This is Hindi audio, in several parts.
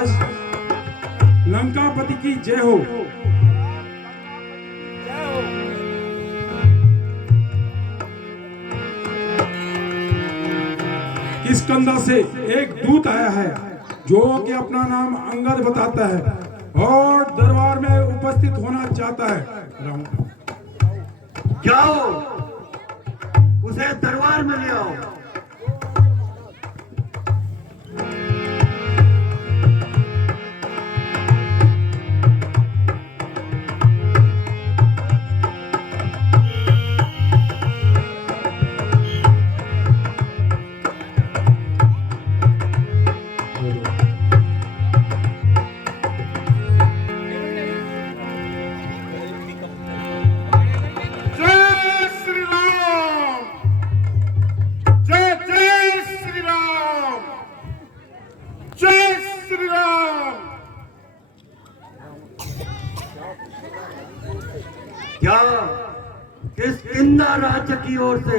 महाराज, लंकापति की जय हो। किष्किंधा से एक दूत आया है जो कि अपना नाम अंगद बताता है और दरबार में उपस्थित होना चाहता है। जाओ, उसे दरबार में ले आओ। क्या किष्किंधा राज्य की ओर से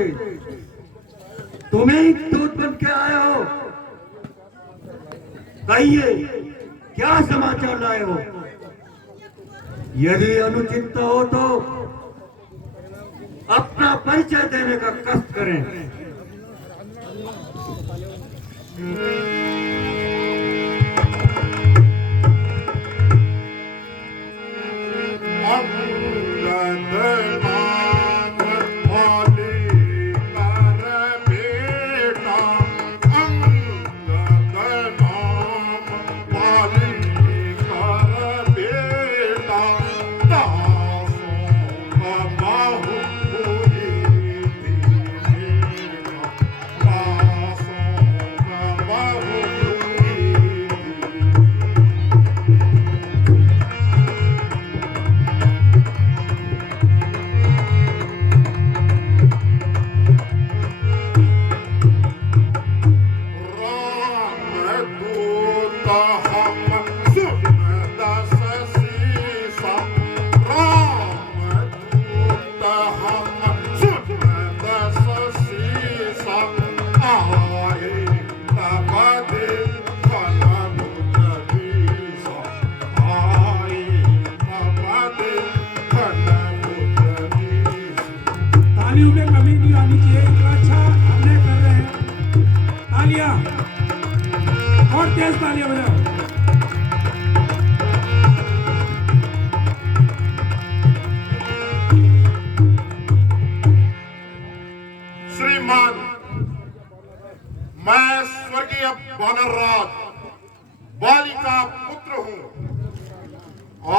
तुम्हें दूत बन के आए हो? कहिए, क्या समाचार लाए हो? यदि अनुचित हो तो अपना परिचय देने का कष्ट करें। तालियों में कमी नहीं आनी चाहिए, इतना अच्छा हमने कर रहे हैं। तालियां और तेज तालियां बजाओ। श्रीमान, मैं स्वर्गीय वानरराज बाली का पुत्र हूं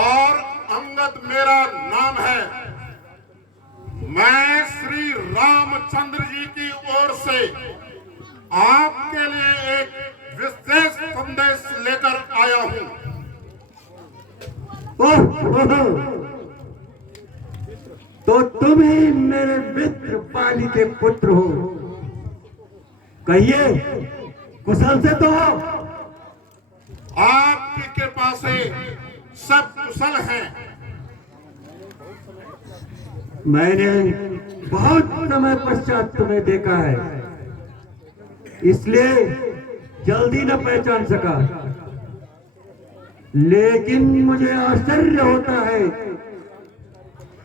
और अंगद मेरा नाम है। मैं श्री रामचंद्र जी की ओर से आपके लिए एक विशेष संदेश लेकर आया हूं। तो तुम ही मेरे मित्र बाली के पुत्र हो। कहिए, कुशल से तो हो? आपकी कृपा से सब कुशल हैं। मैंने बहुत समय पश्चात तुम्हें देखा है, इसलिए जल्दी न पहचान सका। लेकिन मुझे आश्चर्य होता है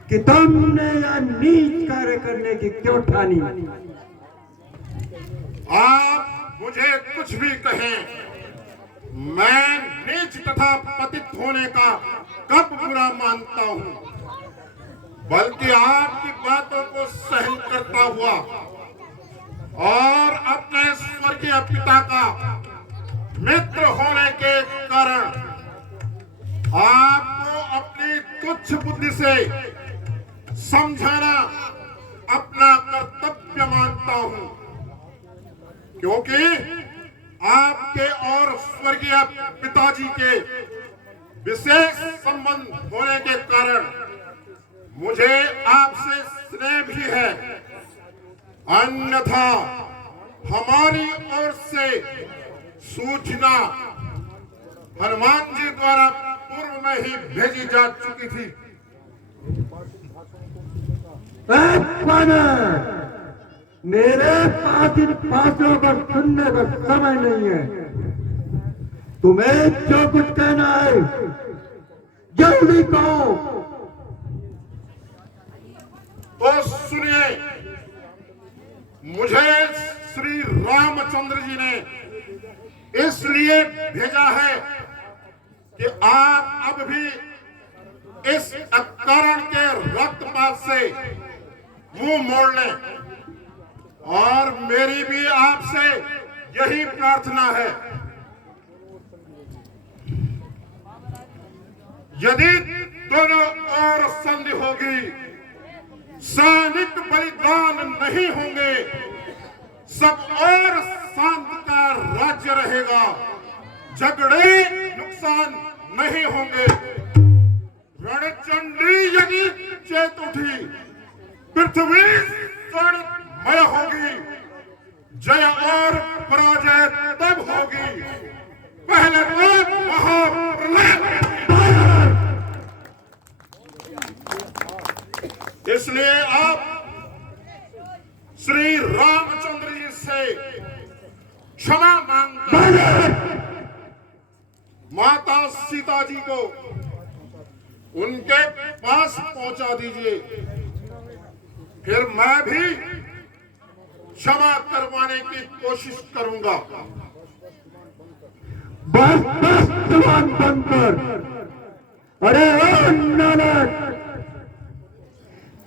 कि तुमने यह नीच कार्य करने की क्यों ठानी। आप मुझे कुछ भी कहें, मैं नीच तथा पतित होने का कब बुरा मानता हूं, बल्कि आपकी बातों को सहन करता हुआ और अपने स्वर्गीय पिता का मित्र होने के कारण आपको अपनी तुच्छ बुद्धि से समझाना अपना कर्तव्य मानता हूं, क्योंकि आपके और स्वर्गीय पिताजी के विशेष संबंध होने के कारण मुझे आपसे स्नेह भी है। अन्यथा हमारी ओर से सूचना हनुमान जी द्वारा पूर्व में ही भेजी जा चुकी थी। मेरे पास इन बातों का सुनने का समय नहीं है। तुम्हें जो कुछ कहना है जल्दी कहो। तो सुनिए, मुझे श्री रामचंद्र जी ने इसलिए भेजा है कि आप अब भी इस अकारण के रक्तपात से मुंह मोड़ लें, और मेरी भी आपसे यही प्रार्थना है। यदि दोनों ओर संधि होगी, सैनिक बलिदान नहीं होंगे, सब और शांति का राज्य रहेगा, झगड़े नुकसान नहीं होंगे। रणचंडी यदि चेत उठी, पृथ्वी स्वर्णमय होगी, जय और पराजय तब होगी, पहले तो महाप्रलय। इसलिए आप श्री रामचंद्र जी से क्षमा मांगकर माता सीता जी को उनके पास पहुंचा दीजिए, फिर मैं भी क्षमा करवाने की कोशिश करूंगा। बस बस जवान बनकर, अरे ओ नालायक,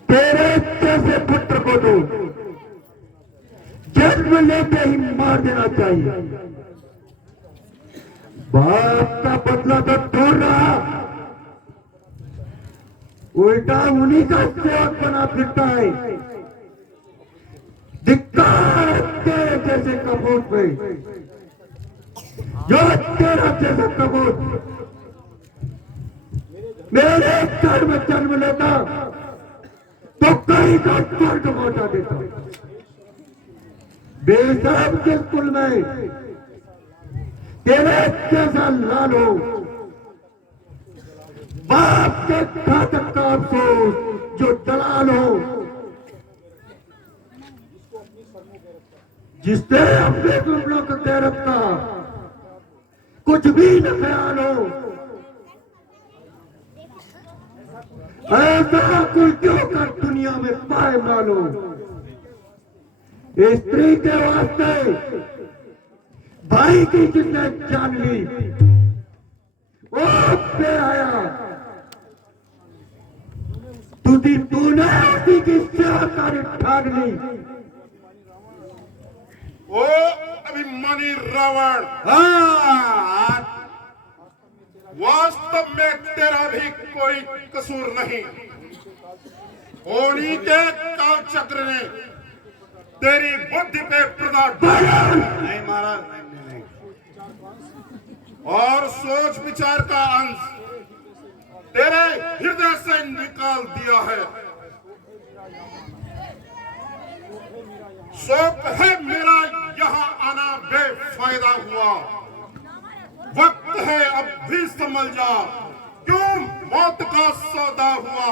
तेरे जैसे पुत्र को तो जन्म लेते ही मार देना चाहिए। बाप का बदला तो दूर रहा, उल्टा उन्हीं का सेवक बना फिरता है। धिक्कार तेरे जैसे कपूत पे, जो तेरा जैसा कपूत मेरे घर में जन्म लेता तो कहीं का स्वर्ग पहुंचा देता। बेशरम के स्कूल में तेरे जैसा लाल हो, बाप के घातक का अफसोस जो दलाल हो, जिससे अपने दुर्बलों के गैरत का कुछ भी न ख्याल हो, ऐसा कुल क्यों कर दुनिया में पाए मानो। स्त्री के वास्ते भाई की जिसने जान ली, वो पे आया तूने उसी की सेवा कार्य ठान ली। ओ अभिमानी रावण, वास्तव में तेरा भी कोई कसूर नहीं। होनी के कालचक्र ने तेरी बुद्धि पे प्रदान नहीं मारा, नहीं। और सोच विचार का अंश तेरे हृदय से निकाल दिया है। शोक है मेरा यहाँ आना बेफायदा हुआ, वक्त है अब भी समझ जा क्यों मौत का सौदा हुआ।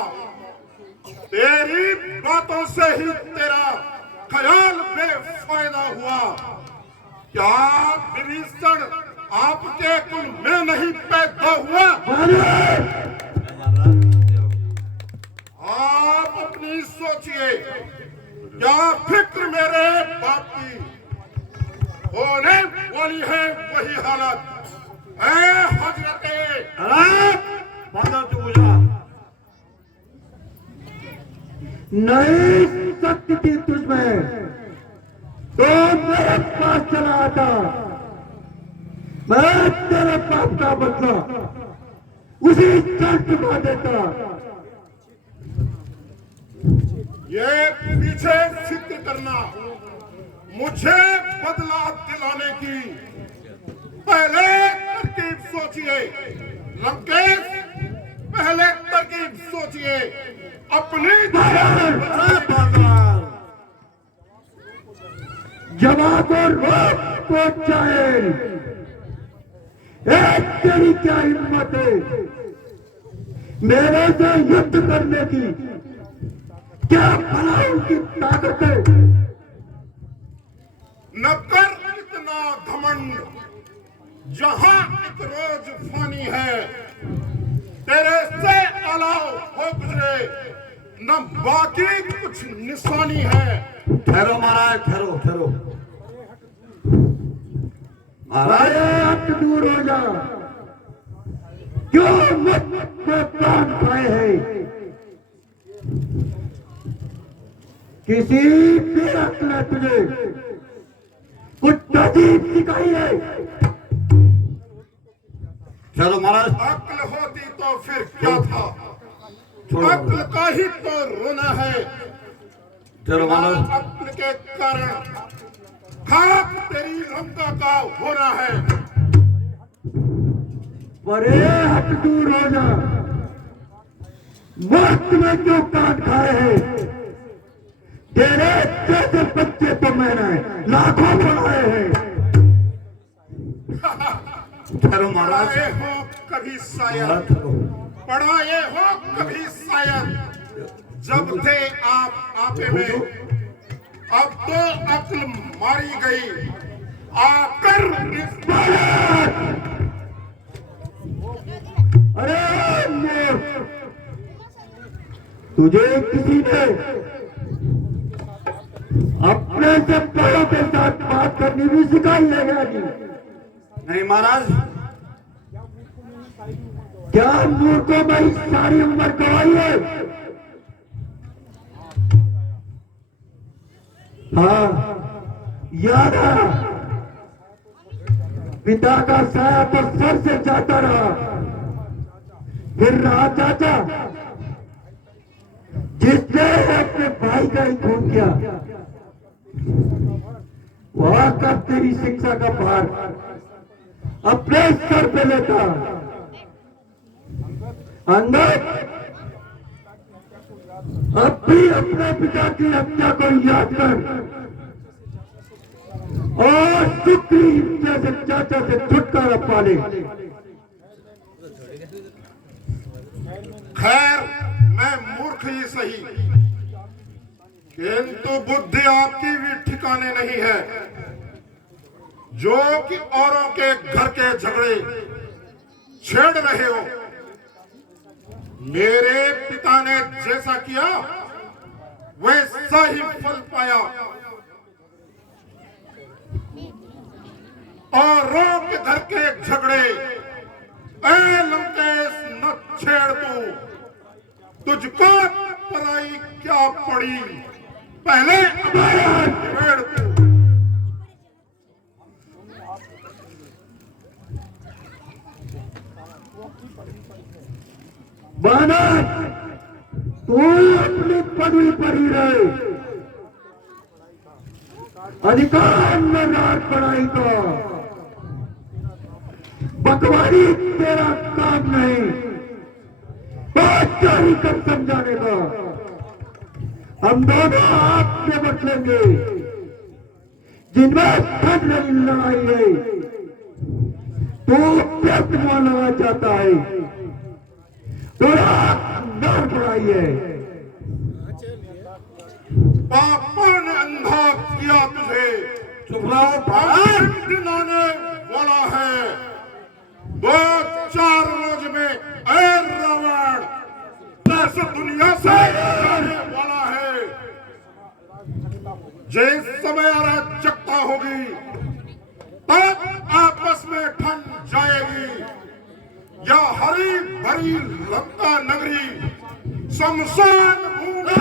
तेरी बातों से ही तेरा ख्याल बेफायदा हुआ। क्या विभीषण आपके कुल में नहीं पैदा हुआ? आप अपनी सोचिए, क्या फिक्र मेरे बाप की होने वाली है वही हालत। हजरते नहीं शक्ति थी तुझमें तो मेरे पास चला आता, मैं तेरे पाप का बदला उसी क्षण चुका देता। ये पीछे फिक्र करना, मुझे बदला दिलाने की पहले तरकीब सोचिए। लंकेश, पहले तरकीब सोचिए अपनी। जवाब और रोक को चाहे, तेरी क्या हिम्मत है मेरे से युद्ध करने की? क्या भला उनकी ताकत है? न कर इतना घमंड जहां एक रोज फानी है, तेरे से अलाव हो गुजरे न बाकी कुछ निशानी है। ठहरो महाराज, ठहरो ठहरो महाराज, हट दूर हो जा। क्यों मुझसे प्राण खाए हैं? किसी बेअक्ल ने तुझे कुछ तहजीब सिखाई है? चलो महाराज। अक्ल होती तो फिर क्या था, अक्ल का ही तो रोना है। चलो महाराज। अक्ल के कारण खाक तेरी रंगा का होना है। परे हट दूर हो जा। वक्त में जो काट खाए हैं, तेरे जैसे बच्चे तो मैंने लाखों पढ़ाए हैं। चलो महाराज। पढ़ाए हो कभी शायद, पढ़ाए हो कभी शायद, जब थे आप आपे में। अब तो अक्ल मारी गई आकर इस। अरे मूर्ख, तुझे किसी ने अपने से बड़ों के साथ बात करनी भी सिखाई है क्या जी? नहीं महाराज। क्या मूर्खों में सारी उम्र गवाई है? हाँ, याद है। पिता का साया तो सर से जाता रहा, फिर रहा चाचा जिसने अपने भाई का ही खून किया। वहां का तेरी शिक्षा का भार अपने सर पे लेता। अंगद, अब भी अपने पिता की हत्या को याद कर और सुग्रीव जैसे चाचा से छुटकारा पाले। खैर, मैं मूर्ख ही सही, किंतु बुद्धि आपकी भी ठिकाने नहीं है। जो कि औरों के घर के झगड़े छेड़ रहे हो। मेरे पिता ने जैसा किया वैसा ही फल पाया। औरों के घर के झगड़े ऐ लंकेश न छेड़ तू, तुझको पराई क्या पड़ी, पहले छेड़ तू। बानर, तू अपनी पदवी पर ही रहे। अधिकार में रात पढ़ाई का बकवादी तेरा काम नहीं। बादशाही कर समझाने का हम दोनों आपसे बच लेंगे। जिनमें ठंड नहीं लड़ाई है, तो व्यर्थ में लगा जाता है। डर पड़ाई है। पापा ने अंधा किया तुझे, दिलाने वाला है। 2-4 रोज में ऐ रावण दस दुनिया से जाने वाला है। जिस समय अराजकता होगी तब आपस में ठन जाएगी। या हरी भरी लंका नगरी शमशान भूमि।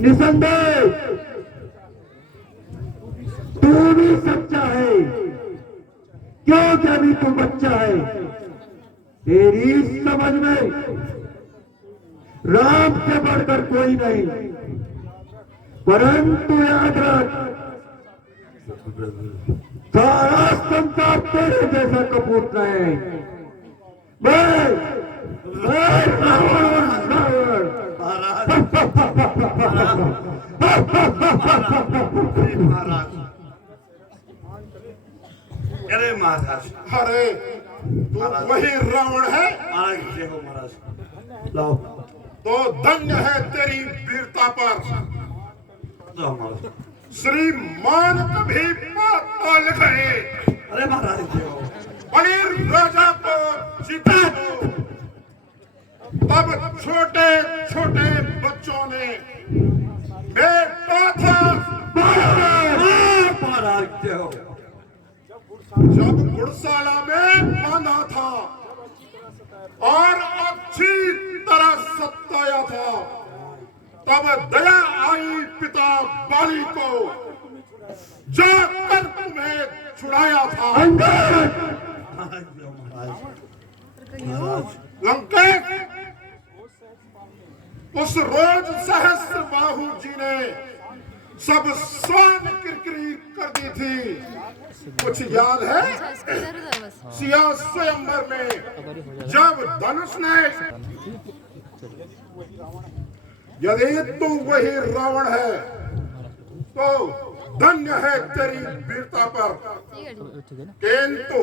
निसंदेह तू भी सच्चा है, क्योंकि अभी तू बच्चा है। तेरी समझ में राम से बढ़कर कोई नहीं। परंतु याद रख, सारा संसार तेरे जैसा कपूत है। अरे महाराज, अरे तू वही रावण है। महाराज जय हो महाराज। लाओ तो धन्य है तेरी वीरता पर। लाओ महाराज। श्रीमान कभी पाताल गए। अरे महाराज जय हो। बलि राजा को जीता दो। तब छोटे छोटे बच्चों ने बेटा था। महाराज जय हो। जब गुड़साला में बांधा था और अच्छी तरह सताया था, तब दया आई पिता बाली को, जाकर तुम्हें छुड़ाया था। महाराज जय हो महाराज। लंकेश, उस रोज सहस्र बाहु जी ने सब स्वान किरकिरी कर दी थी। कुछ याद है? सिया स्वयंवर में जब धनुष ने, यदि तू वही रावण है तो धन्य है तेरी वीरता पर, किंतु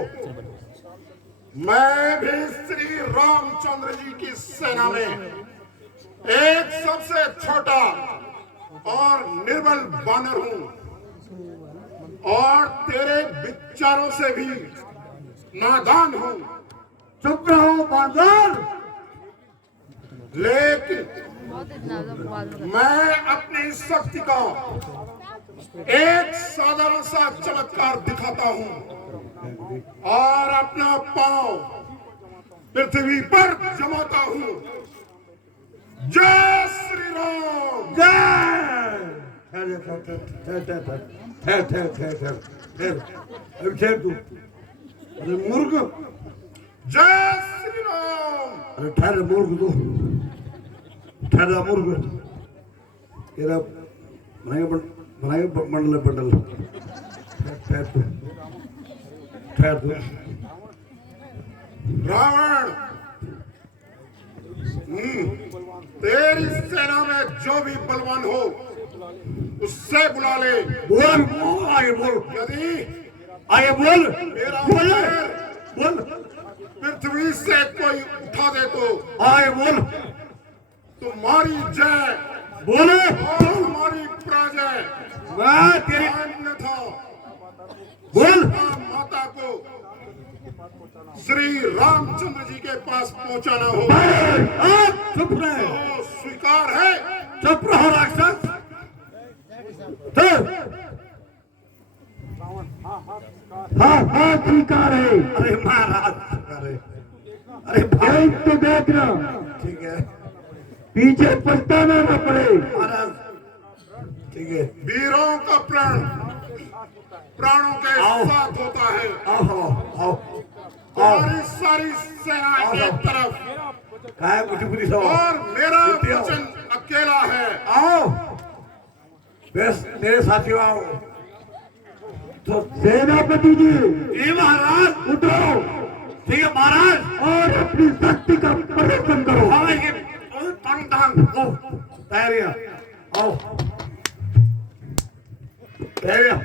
मैं भी श्री रामचंद्र जी की सेना में एक सबसे छोटा और निर्बल बानर हूं और तेरे विचारों से भी नादान हूं। चुप रहो बांदर। लेकिन मैं अपनी शक्ति का एक साधारण सा चमत्कार दिखाता हूं और अपना पांव पृथ्वी पर जमाता हूं। जय श्री राम। जय। ठहर तू। अरे मूर्ख। जय श्री राम। अरे ठहर मूर्ख तू। ठहरा मूर्ख। तेरा बनाएगा मंडल बंडल। ठहर तू। ठहर तू। रावण, तेरी सेना में जो भी बलवान हो उससे बुला ले। बोल बोल आगे बोल। यदि आगे बोल। मेरा बोल पैर बोल। पृथ्वी से कोई उठा दे तो आगे बोल। तुम्हारी जय बोले। और हमारी पराजय। मैं तेरी अन्यथा बोल। माता को श्री रामचंद्र जी के पास पहुंचाना हो। आप चुप रहे। तो स्वीकार है। चुप रहो राक्षस। हाँ हाँ स्वीकार है। अरे महाराज। अरे भाई तो देखना ठीक है पीछे पछताना न पड़े। महाराज। ठीक है। वीरों का प्राण प्राणों के आओ। साथ होता है। आओ आओ हमारी सारी सेना एक तरफ काय कुछ सो और मेरा वचन अकेला है। आओ बस मेरे साथियों आओ। तो सेनापति जी ये महाराज उठो ठीक है महाराज। और अपनी शक्ति का प्रदर्शन करो। हाँ ये तैयारियां आओ। तैयारियां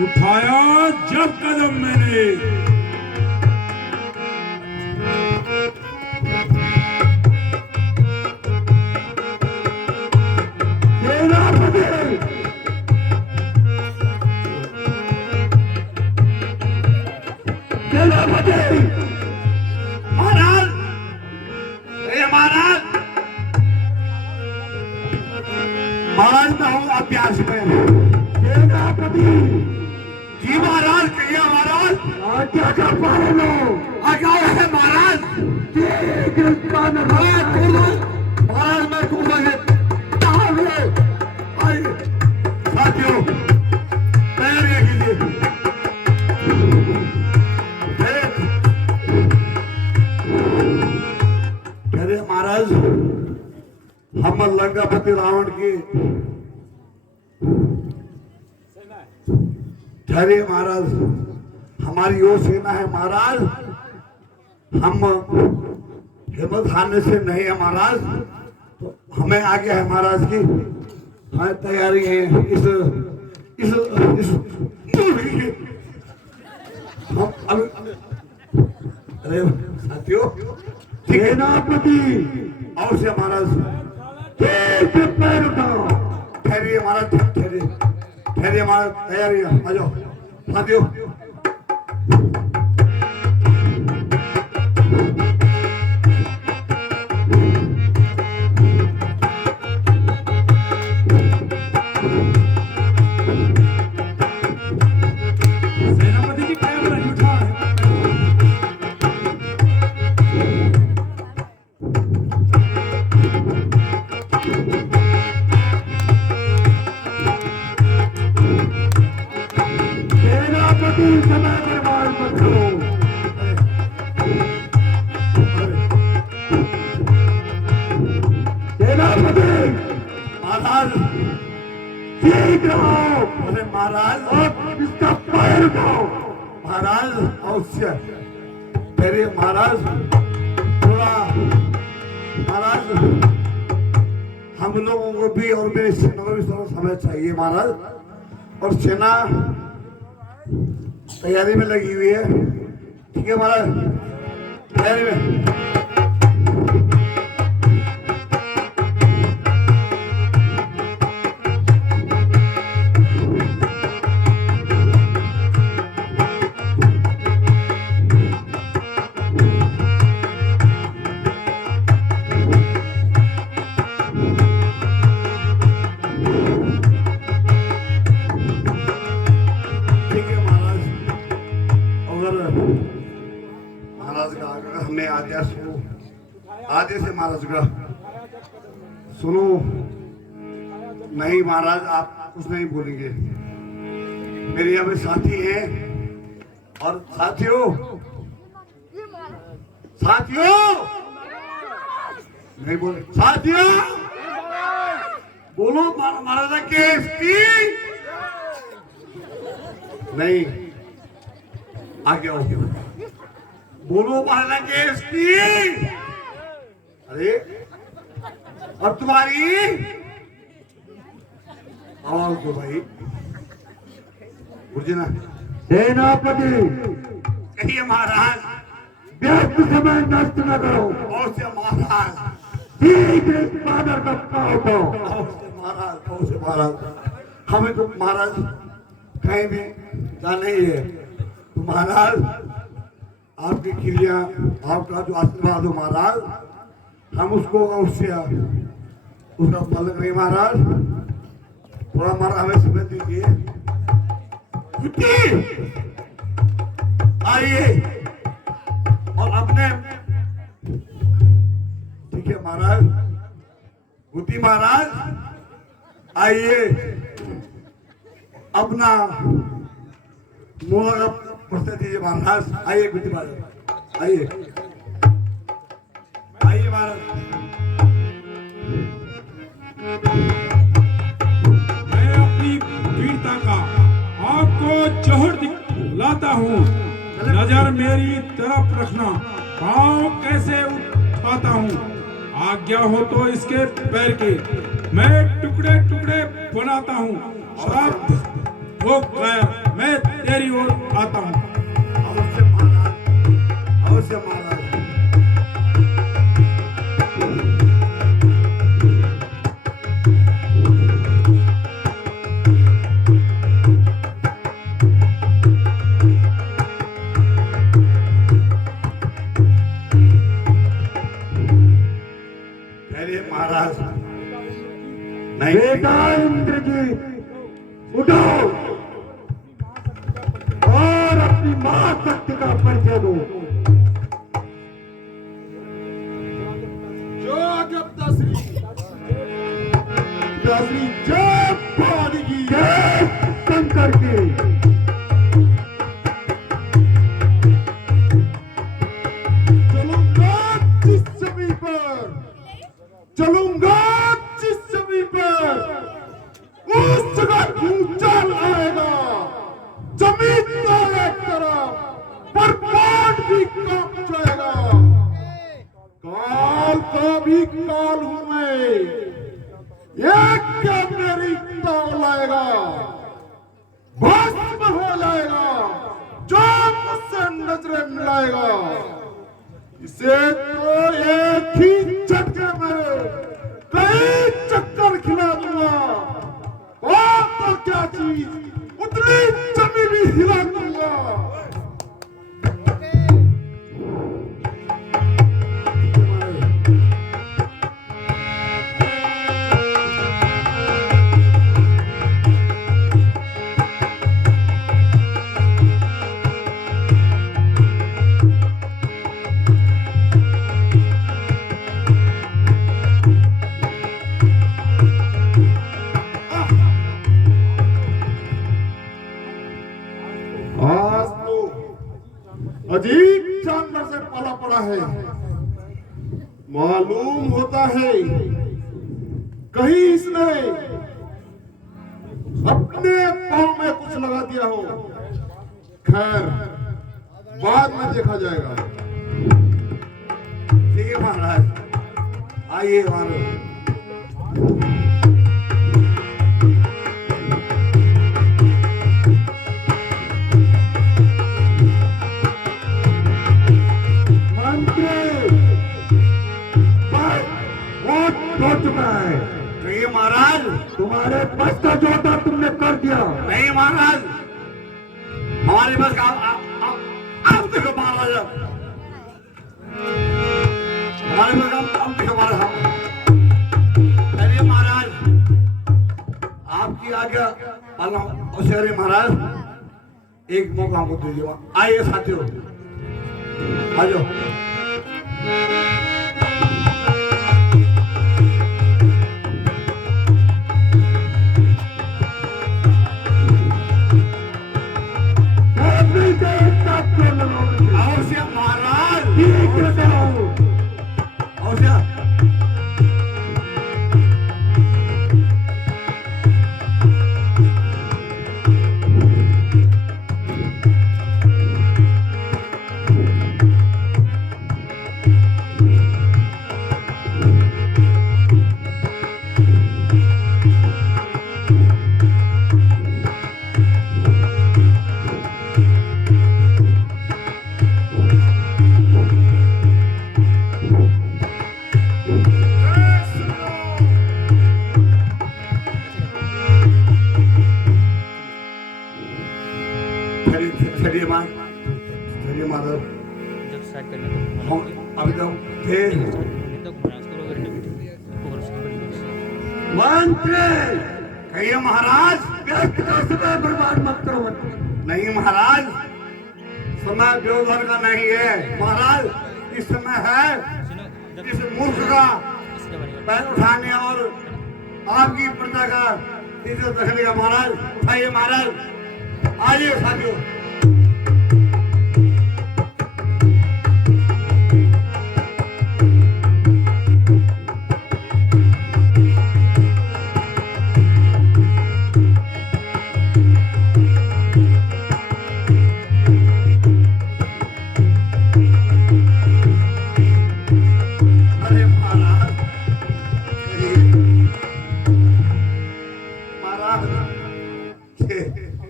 उठाया जब कदम मैंने, सेनापति सेनापति महाराज। ये महाराज महाराज मैं हूँ अभ्यास में। सेनापति जी महाराज कहिए महाराज। आज्ञा का पालन हो। आज्ञा है महाराज। गिरफ्तार न महाराज मैं कूदूंगा। आइए साथियों तैयारियां कीजिए। अरे महाराज हम लंकापति रावण की ठहरे महाराज। हमारी वो सेना है महाराज। हम हिम्मत हारने से नहीं है महाराज। तो हमें आगे है महाराज की हमें तैयारी है। इस हम अब अरे साथियों, ठीक है सेनापति और से महाराज ठीक से पैर उठाओ। ठहरिए महाराज, ठहरिए ठहरिए महाराज, तैयारी है, आ जाओ साथियों। सेनापति जी पैर नहीं उठा है। सेनापति समय निर्माण मत करो। सेनापति महाराज ठीक रहो अरे महाराज, और इसका पैर उठाओ। महाराज अवश्य ठहरिए महाराज, थोड़ा महाराज हम लोगों को भी और मेरे सेना को भी थोड़ा समय चाहिए महाराज। और सेना तैयारी में लगी हुई है, ठीक है महाराज, तैयारी में। ठीक है महाराज, अगर महाराज का अगर हमें आदेश हो, आदेश है महाराज का, सुनो। नहीं महाराज, आप कुछ नहीं बोलेंगे, मेरे यहाँ पे साथी हैं। और साथियों, साथियों नहीं बोले, साथियों बोलो महाराजा केस की नहीं, आगे आओ, बोलो महाराजा केस की। अरे और तुम्हारी आवाज दो भाई, बुझे ना। सेनापति कहिए महाराज, व्यर्थ समय नष्ट न करो। और से महाराज, ठीक है, इस बादर का पाँव उठाओ। और से महाराज, और से महाराज, हमें तो महाराज कहीं भी जाना ही है। तो महाराज आपकी क्रिया, आपका जो आशीर्वाद हो महाराज, हम उसको अवश्य उसका पालन करें महाराज। थोड़ा हमारा हमें समय दीजिए। आइए और अपने, ठीक है महाराज, गुटी महाराज आइए, अपना मुँह का परिचय दीजिए महाराज। आइए गुटी महाराज, आइए आइए महाराज। मैं अपनी वीरता का आपको जौहर दिखलाता हूँ। नजर मेरी तरफ रखना, पाँव कैसे उठाता हूँ। आज्ञा हो तो इसके पैर के मैं टुकड़े टुकड़े बनाता हूँ। शब्द वो गया, मैं तेरी ओर आता हूँ। अवश्य महाराज, अवश्य महाराज। अरे महाराज नहीं, बेटा इंद्रजीत उठो और अपनी महाशक्ति का परिचय दो। दसवीं जय भवानी की, जय शंकर की। चलूंगा जिस जमीन पर, चलूंगा जिस जमीन पर, उस जगह भूचाल आएगा। जमीन तो एक तरफ, पर पहाड़ भी कांप जाएगा। काल का भी काल हूं मैं, एक क्या मेरी ताव लाएगा, भस्म हो जाएगा जो मुझसे नजरें मिलाएगा। इसे तो एक ही झटके में कई चक्कर खिला दूंगा। और तो क्या चीज, उतनी जमी भी हिला दूंगा। आज तो अजीब जानवर से पला पड़ा है। मालूम होता है कहीं इसने अपने पांव में कुछ लगा दिया हो। खैर बाद में देखा जाएगा। ठीक है महाराज, आइए महाराज। हो चुका है। नहीं महाराज, तुम्हारे बस का जो था तुमने कर दिया। नहीं महाराज, हमारे बस का आप देखो महाराज, हमारे बस का आप देखो महाराज। अरे महाराज, आपकी आज्ञा पालना अवश्य है महाराज। एक मौका हमको दीजिए। आइए साथियों, आ जाओ। अवश्य महाराज, अवश्य। चलिए माधव, अभी तो फिर मंत्री कहिए महाराज। व्यक्त का समय बर्बाद मत करो। नहीं महाराज, समय व्यवधान का नहीं है महाराज। इस समय है इस मूर्ख का पैर उठाने और आपकी प्रजा का इज्जत रखने का। महाराज उठाइए महाराज, आइए साथियों।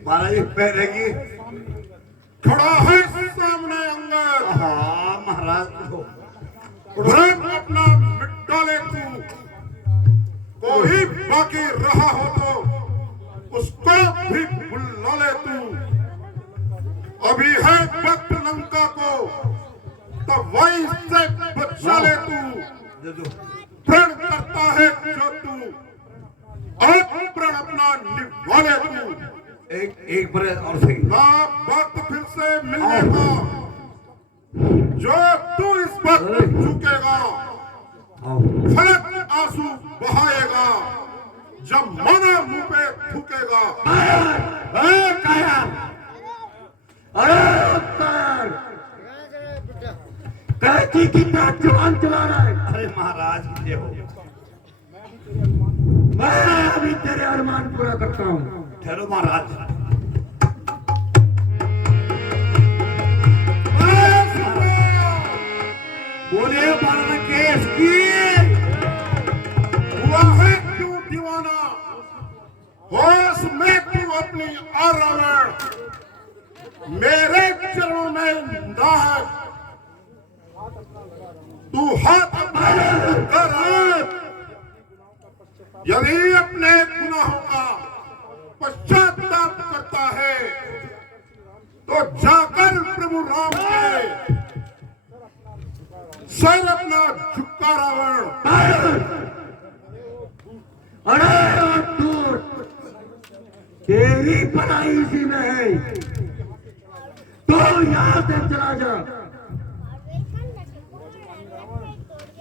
महाराज पहनेगी खड़ा है सामने अंगद। हाँ महाराज, व्रत अपना मिटा ले तू। कोई बाकी रहा हो तो उसको भी बुला ले तू। अभी है वक्त लंका को तो वहीं से बचा ले तू। प्रण करता है जो तू, और प्रण अपना निभा ले तू। एक बार और सही ना वक्त फिर से मिलने का जो तू इस वक्त झुकेगा। फलक आंसू बहाएगा जब मना मुंह पे थूकेगा। कैसी की जवान चला रहा है। अरे महाराज ये हो, मैं अभी तेरे अरमान पूरा करता हूँ। ठहरो महाराज। बोले बारह केस की हुआ है क्यों दीवाना, होश में तू अपनी आरावण। मेरे चरणों में नाहक तू हाथ कर, यदि अपने गुनाहों का पश्चाताप करता है तो जाकर प्रभु राम के सर अपना झुका रावण। अरे दूर तेरी भलाई इसी में है, तो यहाँ से चला जा।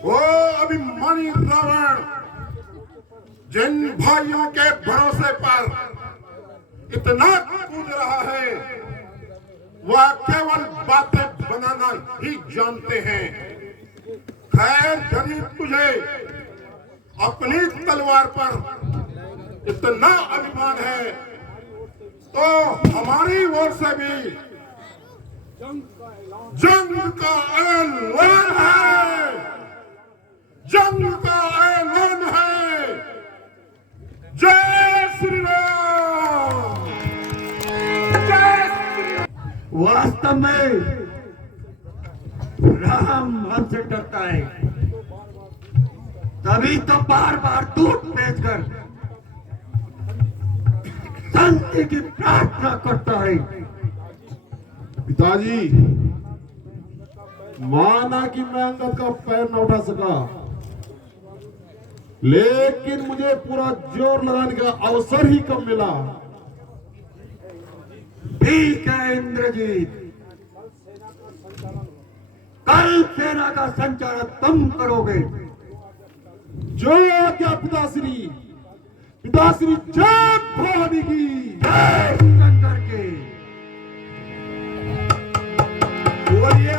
ओ अभिमानी रावण, जिन भाइयों के भरोसे पर इतना कूद रहा है वह केवल बातें बनाना ही जानते हैं। खैर, यदि तुझे अपनी तलवार पर इतना अभिमान है तो हमारी ओर से भी जंग का ऐलान है, जंग का ऐलान है। जय श्री राम, जय श्री राम। वास्तव में राम हमसे डरता है, तभी तो बार बार दूत भेजकर शांति की प्रार्थना करता है। पिताजी, माना कि मैं अंगद का पैर न उठा सका, लेकिन मुझे पूरा जोर लगाने का अवसर ही कम मिला। ठीक है इंद्रजीत, कल सेना का संचालन तुम करोगे। जो आज्ञा पिताश्री, पिताश्री जय भवानी की। जय शंकर के। बोलिए